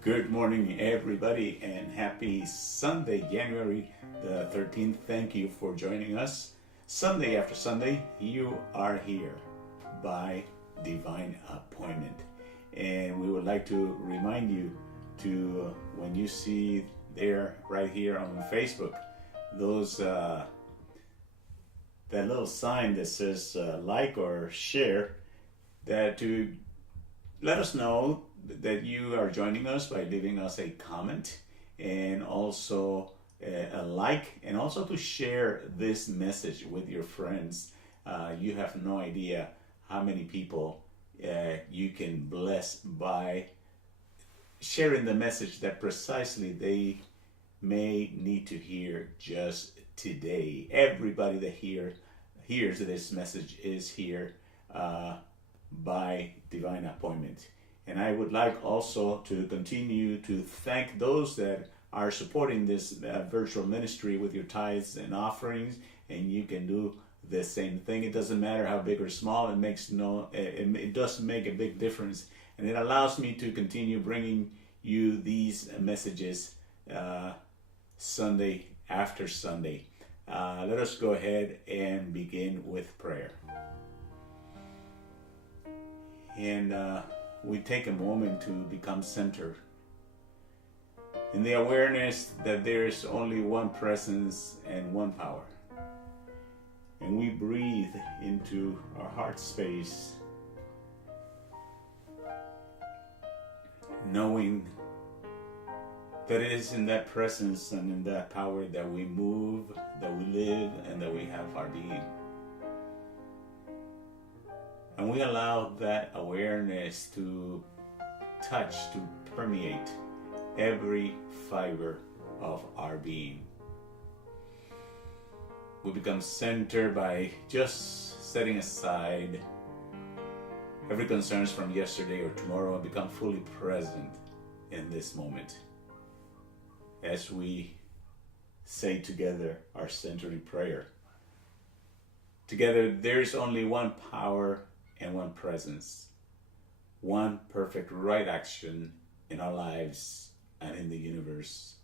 Good morning, everybody, and happy Sunday, January the 13th. Thank you for joining us. Sunday after Sunday, you are here by divine appointment. And we would like to remind you to, when you see there, right here on Facebook, those that little sign that says like or share, that to let us know that you are joining us by leaving us a comment and also a like, and also to share this message with your friends. You have no idea how many people you can bless by sharing the message that precisely they may need to hear just today. Everybody that hears this message is here by divine appointment. And I would like also to continue to thank those that are supporting this virtual ministry with your tithes and offerings, and you can do the same thing. It doesn't matter how big or small. It does make a big difference, and it allows me to continue bringing you these messages Sunday after Sunday. Let us go ahead and begin with prayer. And we take a moment to become centered in the awareness that there's only one presence and one power. And we breathe into our heart space, knowing that it is in that presence and in that power that we move, that we live, and that we have our being. And we allow that awareness to touch, to permeate every fiber of our being. We become centered by just setting aside every concerns from yesterday or tomorrow and become fully present in this moment as we say together our centering prayer. Together, there's only one power and one presence, one perfect right action in our lives and in the universe.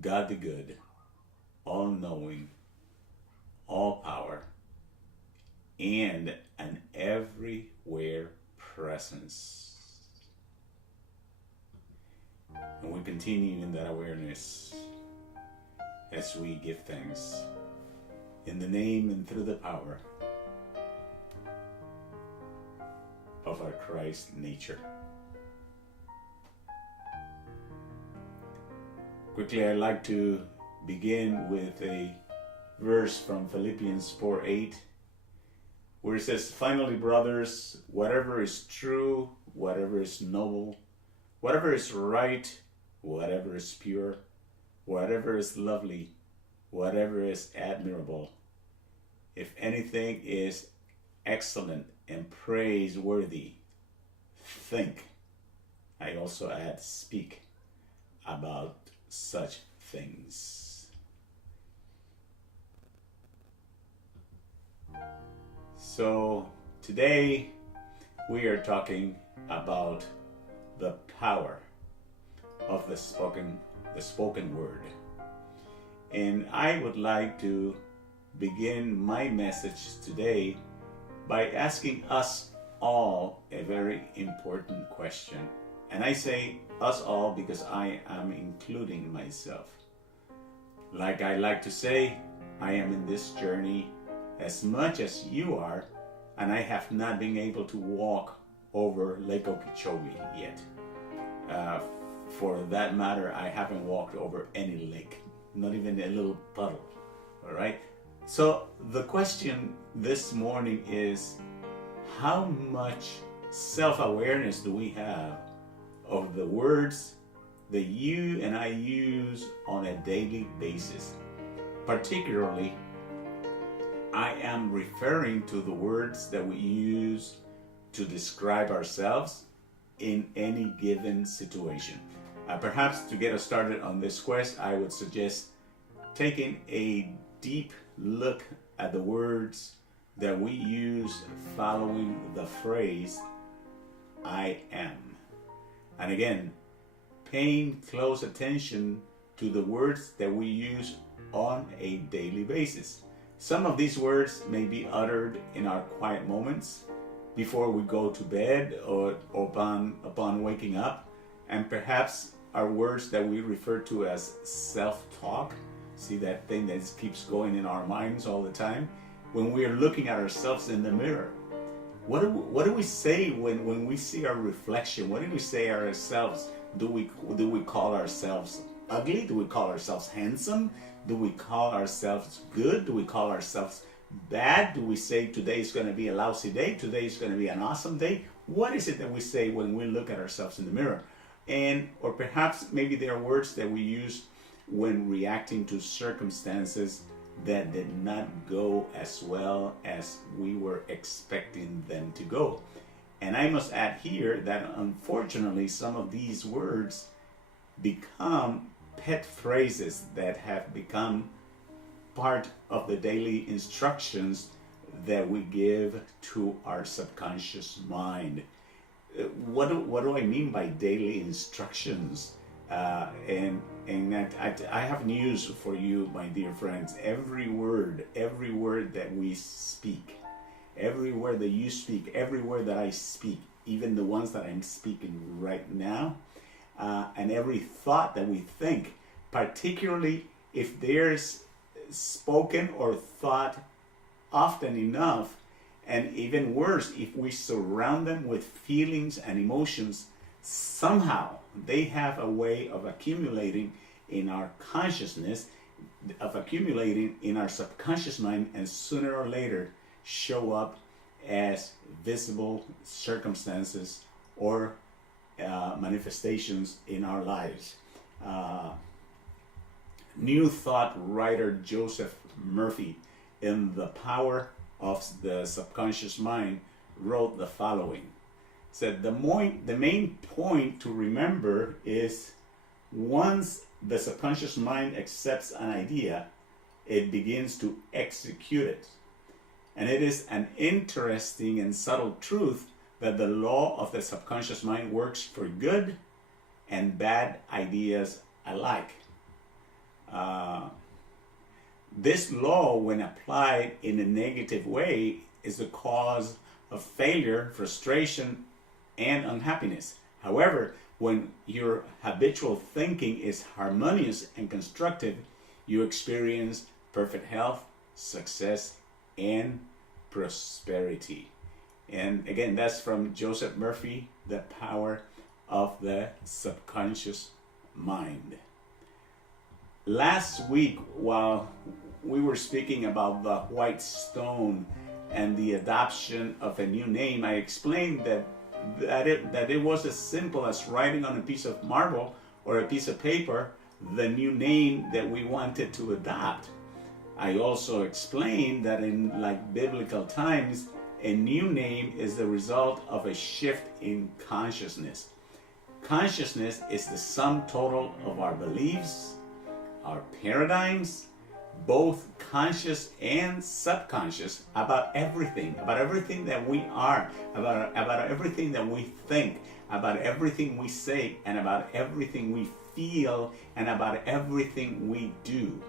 God the good, all-knowing, all-power, and an everywhere presence. And we continue in that awareness as we give thanks in the name and through the power of our Christ nature. Quickly, I'd like to begin with a verse from Philippians 4:8, where it says, "Finally, brothers, whatever is true, whatever is noble, whatever is right, whatever is pure, whatever is lovely, whatever is admirable, if anything is excellent and praiseworthy, think," I also add, speak about such things. So today we are talking about the power of the spoken word. And I would like to begin my message today by asking us all a very important question. And I say us all because I am including myself. Like I like to say, I am in this journey as much as you are, and I have not been able to walk over Lake Okeechobee yet. For that matter, I haven't walked over any lake, not even a little puddle. All right, So the question this morning is, how much self-awareness do we have of the words that you and I use on a daily basis? Particularly, I am referring to the words that we use to describe ourselves in any given situation. Perhaps to get us started on this quest, I would suggest taking a deep look at the words that we use following the phrase, I am. And again, paying close attention to the words that we use on a daily basis. Some of these words may be uttered in our quiet moments before we go to bed or upon waking up, and perhaps are words that we refer to as self-talk. See, that thing that keeps going in our minds all the time when we are looking at ourselves in the mirror. What do we say when we see our reflection? What do we say ourselves? Do we call ourselves ugly? Do we call ourselves handsome? Do we call ourselves good? Do we call ourselves bad? Do we say today is going to be a lousy day? Today is going to be an awesome day? What is it that we say when we look at ourselves in the mirror? Or perhaps maybe there are words that we use when reacting to circumstances that did not go as well as we were expecting them to go. And I must add here that unfortunately some of these words become pet phrases that have become part of the daily instructions that we give to our subconscious mind. What do I mean by daily instructions? And I have news for you, my dear friends. Every word that we speak, every word that you speak, every word that I speak, even the ones that I'm speaking right now, and every thought that we think, particularly if there's spoken or thought often enough, and even worse, if we surround them with feelings and emotions, somehow they have a way of accumulating in our consciousness, of accumulating in our subconscious mind, and sooner or later show up as visible circumstances or manifestations in our lives. New Thought writer Joseph Murphy, in The Power of the Subconscious Mind, wrote the following. Said, the main point to remember is once the subconscious mind accepts an idea, it begins to execute it. And it is an interesting and subtle truth that the law of the subconscious mind works for good and bad ideas alike. This law, when applied in a negative way, is the cause of failure, frustration, and unhappiness. However, when your habitual thinking is harmonious and constructive, you experience perfect health, success, and prosperity. And again, that's from Joseph Murphy, The Power of the Subconscious Mind. Last week, while we were speaking about the white stone and the adoption of a new name, I explained that it was as simple as writing on a piece of marble or a piece of paper the new name that we wanted to adopt. I also explained that in biblical times, a new name is the result of a shift in consciousness. Consciousness is the sum total of our beliefs, our paradigms, both conscious and subconscious, about everything that we are, about everything that we think, about everything we say, and about everything we feel, and about everything we do.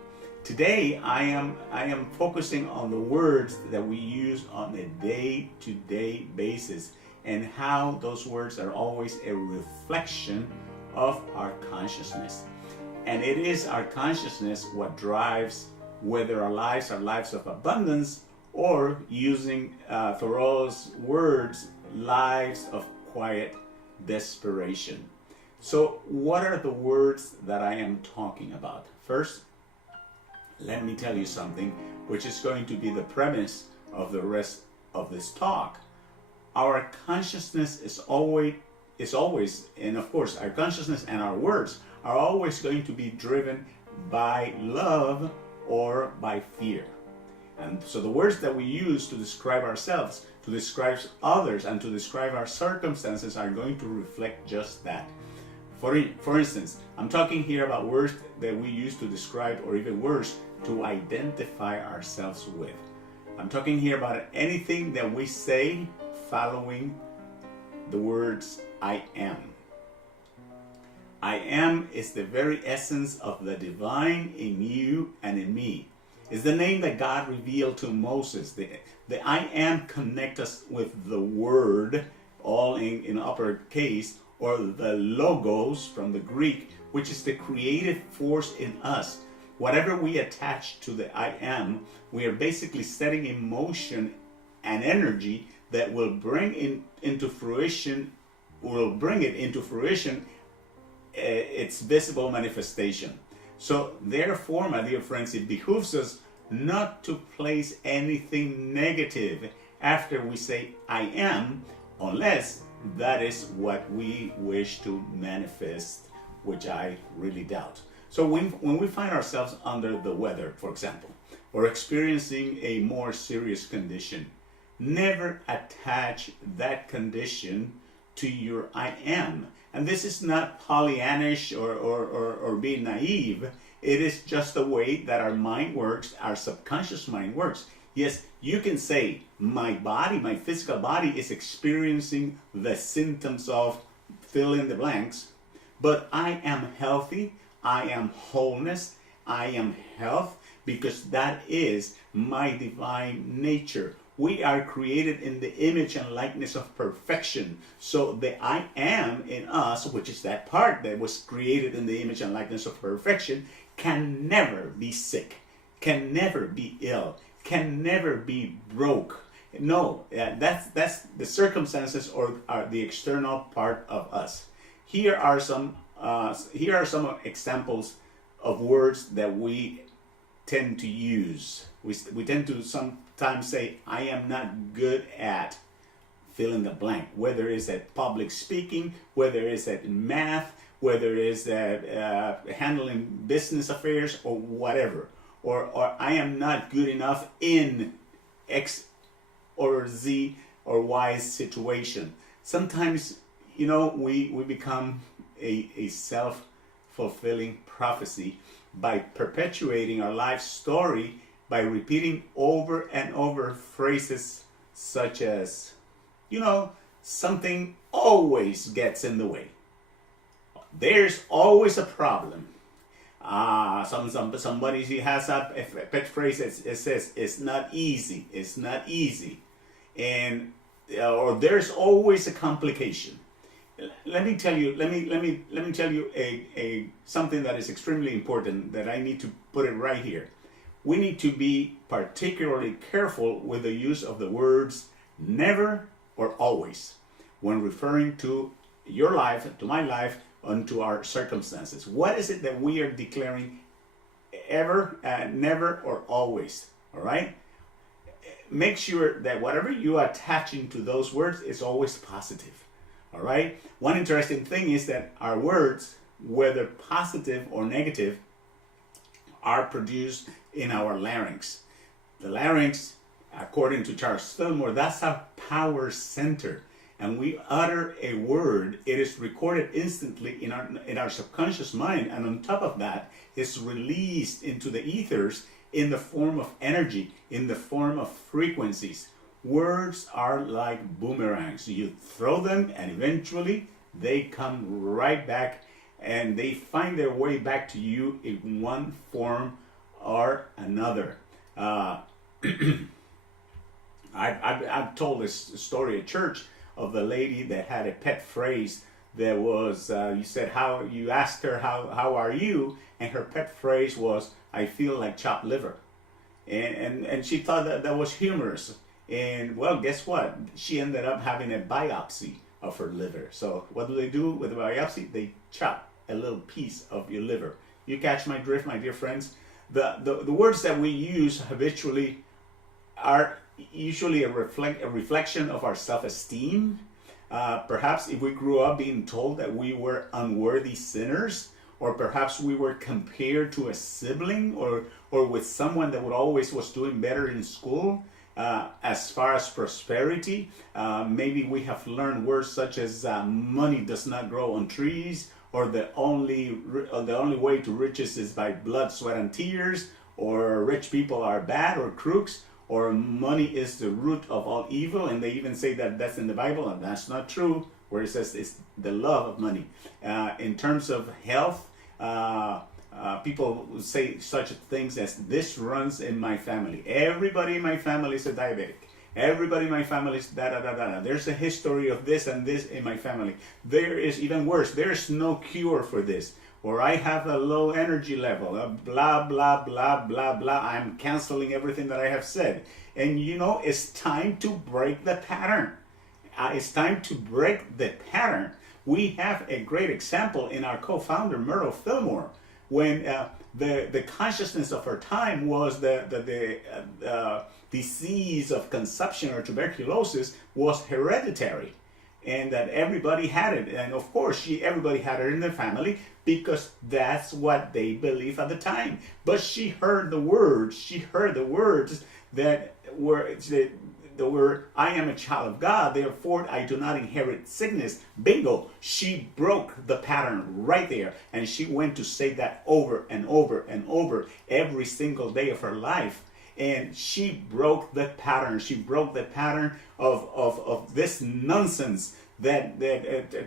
Today, I am focusing on the words that we use on a day-to-day basis, and how those words are always a reflection of our consciousness. And it is our consciousness what drives whether our lives are lives of abundance, or, using Thoreau's words, lives of quiet desperation. So what are the words that I am talking about? First, let me tell you something. which is going to be the premise of the rest of this talk, our consciousness is always, and of course, our consciousness and our words are always going to be driven by love or by fear. And so the words that we use to describe ourselves, to describe others, and to describe our circumstances are going to reflect just that. For instance, I'm talking here about words that we use to describe, or even worse, to identify ourselves with. I'm talking here about anything that we say following the words I am. I am is the very essence of the divine in you and in me. It's the name that God revealed to Moses. The I am connect us with the word, all in uppercase, or the logos from the Greek, which is the creative force in us. Whatever we attach to the I am, we are basically setting in motion an energy that will bring it into fruition its visible manifestation. So therefore, my dear friends, it behooves us not to place anything negative after we say I am, unless that is what we wish to manifest, which I really doubt. So when we find ourselves under the weather, for example, or experiencing a more serious condition, never attach that condition to your I am. And this is not Pollyannish or being naive. It is just the way that our mind works, our subconscious mind works. Yes, you can say, my body, my physical body is experiencing the symptoms of fill in the blanks, but I am healthy, I am wholeness, I am health, because that is my divine nature. We are created in the image and likeness of perfection. So the I am in us, which is that part that was created in the image and likeness of perfection, can never be sick, can never be ill, can never be broke. No, that's the circumstances or the external part of us. Here are some examples of words that we tend to use. We tend to sometimes say, I am not good at fill in the blank, whether it's at public speaking, whether it's at math, whether it's at handling business affairs or whatever. Or I am not good enough in X or Z or Y situation. Sometimes, we become a self-fulfilling prophecy by perpetuating our life story by repeating over and over phrases such as, something always gets in the way. There's always a problem. Somebody has a pet phrase that says it's not easy, and or there's always a complication. Let me tell you a something that is extremely important that I need to put it right here. We need to be particularly careful with the use of the words never or always when referring to your life, to my life, and to our circumstances. What is it that we are declaring ever, never, or always? All right? Make sure that whatever you are attaching to those words is always positive. All right? One interesting thing is that our words, whether positive or negative, are produced in our larynx. The larynx, according to Charles Fillmore, that's our power center. And we utter a word, it is recorded instantly in our subconscious mind, and on top of that, it's released into the ethers in the form of energy, in the form of frequencies. Words are like boomerangs. You throw them and eventually they come right back and they find their way back to you in one form or another. I've told this story at church of the lady that had a pet phrase that was, you asked her, how are you? And her pet phrase was, I feel like chopped liver. And she thought that was humorous. And well, guess what? She ended up having a biopsy of her liver. So what do they do with a biopsy? They chop a little piece of your liver. You catch my drift, my dear friends? the words that we use habitually are usually a reflection of our self-esteem. Perhaps if we grew up being told that we were unworthy sinners, or perhaps we were compared to a sibling or with someone that would always was doing better in school. As far as prosperity, maybe we have learned words such as money does not grow on trees, or the only way to riches is by blood, sweat, and tears, or rich people are bad or crooks, or money is the root of all evil. And they even say that that's in the Bible, and that's not true, where it says it's the love of money. In terms of health, people say such things as, this runs in my family. Everybody in my family is a diabetic. Everybody in my family is da-da-da-da. There's a history of this and this in my family. There is even worse. There's no cure for this. Or I have a low energy level. Blah, blah, blah, blah, blah. I'm canceling everything that I have said. And you know, it's time to break the pattern. It's time to break the pattern. We have a great example in our co-founder, Myrtle Fillmore, when the consciousness of her time was the disease of consumption or tuberculosis was hereditary, and that everybody had it. And of course, everybody had it in their family because that's what they believed at the time. But she heard the words. She heard the words that were the word, I am a child of God, therefore I do not inherit sickness. Bingo! She broke the pattern right there, and she went to say that over and over and over every single day of her life. And she broke the pattern. She broke the pattern of this nonsense that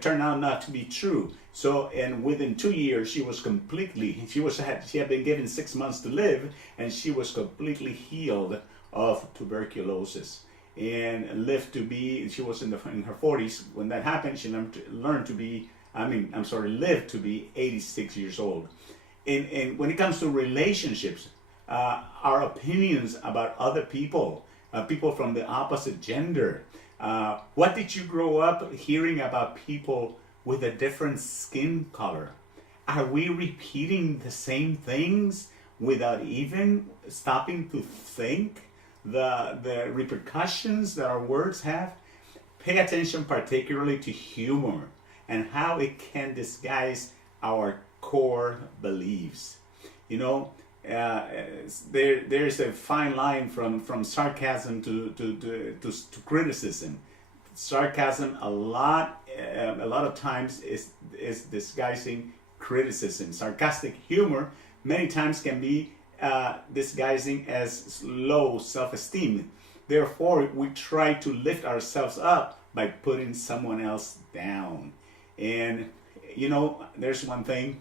turned out not to be true. So, and within 2 years, she had been given 6 months to live, and she was completely healed of tuberculosis, and lived to be, she was in her 40s when that happened. She lived to be 86 years old. And when it comes to relationships, our opinions about other people, people from the opposite gender, what did you grow up hearing about people with a different skin color? Are we repeating the same things without even stopping to think the repercussions that our words have? Pay attention particularly to humor and how it can disguise our core beliefs. You know, there's a fine line from sarcasm to criticism. Sarcasm a lot of times is disguising criticism. Sarcastic humor many times can be disguising as low self-esteem. Therefore, we try to lift ourselves up by putting someone else down. And you know, there's one thing: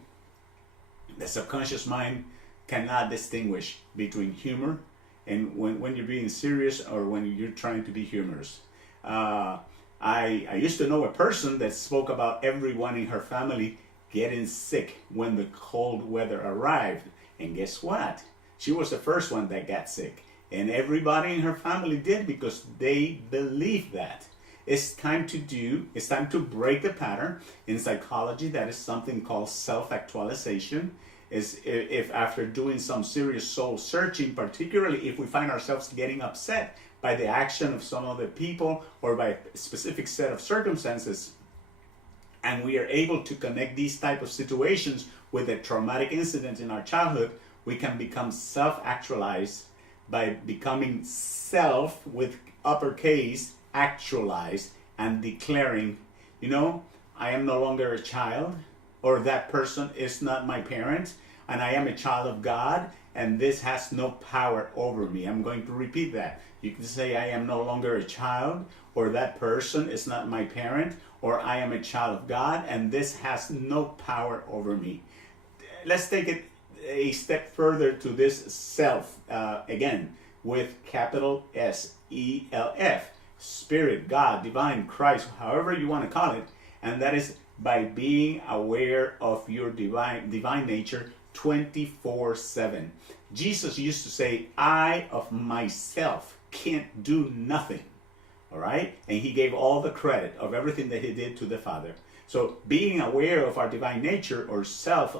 the subconscious mind cannot distinguish between humor and when you're being serious or when you're trying to be humorous. I used to know a person that spoke about everyone in her family getting sick when the cold weather arrived. And guess what? She was the first one that got sick. And everybody in her family did, because they believed that. It's time to break the pattern. In psychology, that is something called self-actualization. Is if after doing some serious soul searching, particularly if we find ourselves getting upset by the action of some other people or by a specific set of circumstances, and we are able to connect these type of situations with a traumatic incident in our childhood, we can become self-actualized by becoming self with uppercase actualized and declaring, you know, I am no longer a child, or that person is not my parent, and I am a child of God, and this has no power over me. I'm going to repeat that. You can say, I am no longer a child, or that person is not my parent, or I am a child of God, and this has no power over me. Let's take it a step further to this self, again, with capital S-E-L-F, Spirit, God, Divine, Christ, however you want to call it, and that is by being aware of your divine nature 24/7. Jesus used to say, I of myself can't do nothing. All right? And he gave all the credit of everything that he did to the Father. So being aware of our divine nature or self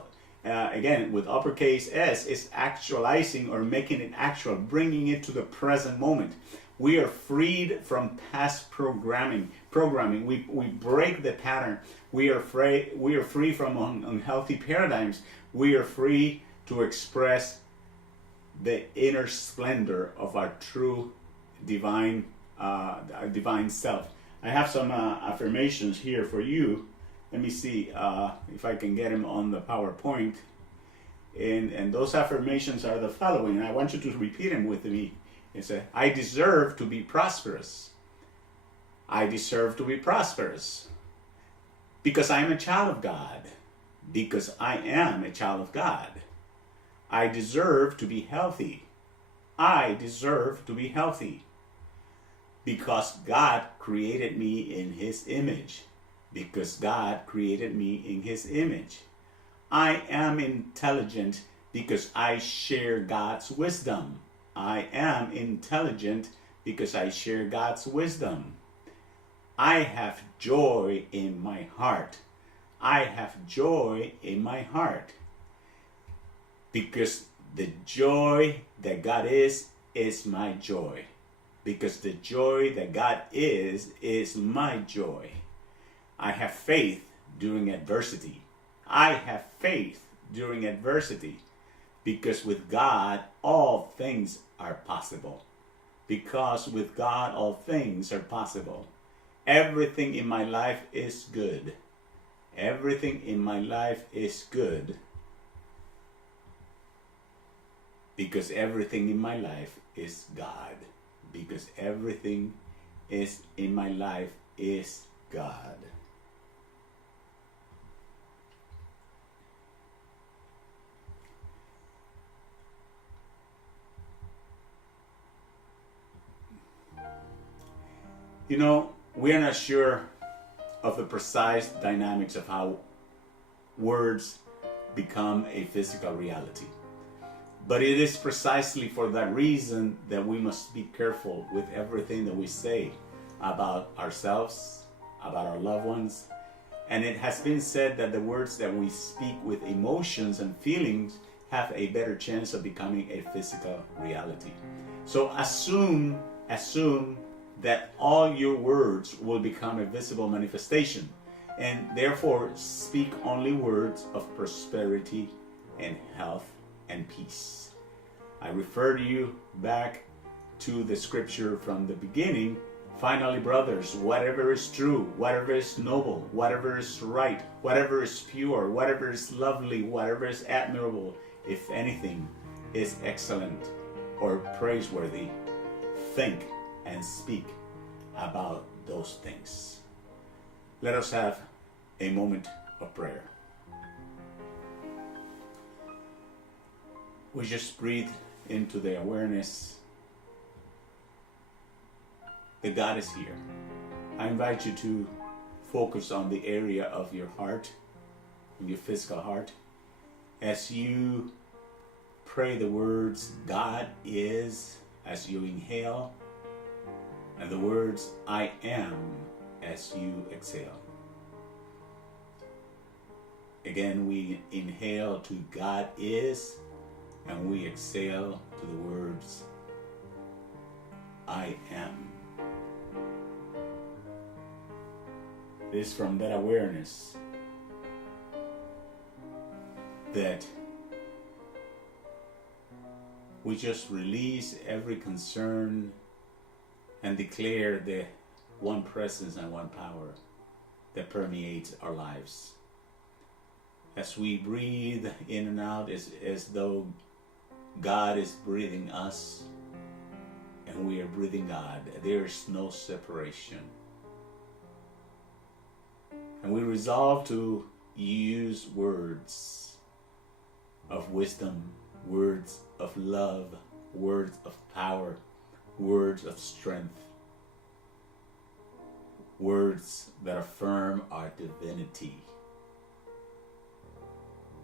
again with uppercase S, is actualizing or making it actual, bringing it to the present moment. We are freed from past programming. We break the pattern. We are free from unhealthy paradigms. We are free to express the inner splendor of our true divine self. I have some affirmations here for you. Let me see if I can get them on the PowerPoint. And those affirmations are the following. I want you to repeat them with me. It's I deserve to be prosperous. I deserve to be prosperous. Because I am a child of God. Because I am a child of God. I deserve to be healthy. I deserve to be healthy. Because God created me in His image. Because God created me in His image. I am intelligent because I share God's wisdom. I am intelligent because I share God's wisdom. I have joy in my heart. I have joy in my heart. Because the joy that God is my joy. Because the joy that God is my joy. I have faith during adversity. I have faith during adversity. Because with God, all things are possible. Because with God, all things are possible. Everything in my life is good. Everything in my life is good. Because everything in my life is God. Because everything is in my life is God. You know, we're not sure of the precise dynamics of how words become a physical reality. But it is precisely for that reason that we must be careful with everything that we say about ourselves, about our loved ones. And it has been said that the words that we speak with emotions and feelings have a better chance of becoming a physical reality. So assume that all your words will become a visible manifestation, and therefore speak only words of prosperity and health and peace. I refer you back to the scripture from the beginning. Finally, brothers, whatever is true, whatever is noble, whatever is right, whatever is pure, whatever is lovely, whatever is admirable, if anything is excellent or praiseworthy, think and speak about those things. Let us have a moment of prayer. We just breathe into the awareness that God is here. I invite you to focus on the area of your heart, your physical heart, as you pray the words God is as you inhale, and the words I am as you exhale. Again, we inhale to God is, and we exhale to the words I am. It is from that awareness that we just release every concern and declare the one presence and one power that permeates our lives. As we breathe in and out, as though God is breathing us and we are breathing God. There is no separation. And we resolve to use words of wisdom, words of love, words of power, words of strength, words that affirm our divinity.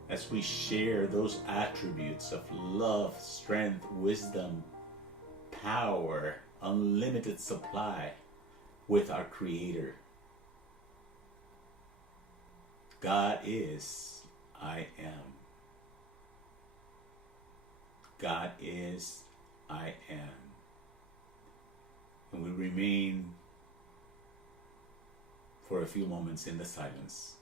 As we share those attributes of love, strength, wisdom, power, unlimited supply with our Creator. God is, I am. God is, I am. And we remain for a few moments in the silence.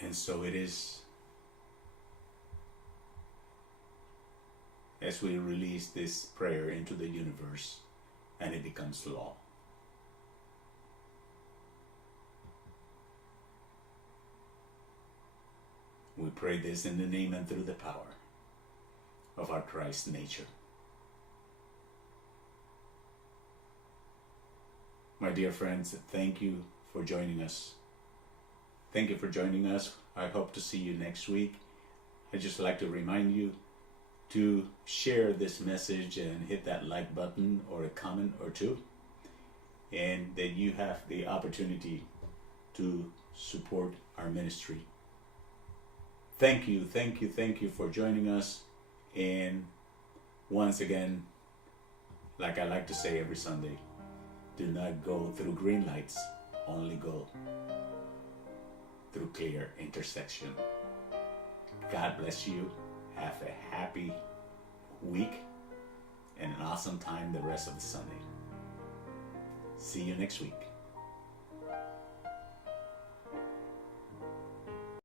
And so it is, as we release this prayer into the universe, and it becomes law. We pray this in the name and through the power of our Christ nature. My dear friends, thank you for joining us. Thank you for joining us. I hope to see you next week. I'd just like to remind you to share this message and hit that like button or a comment or two, and that you have the opportunity to support our ministry. Thank you for joining us. And once again, like I like to say every Sunday, do not go through green lights, only go through clear intersection. God bless you. Have a happy week and an awesome time the rest of the Sunday. See you next week.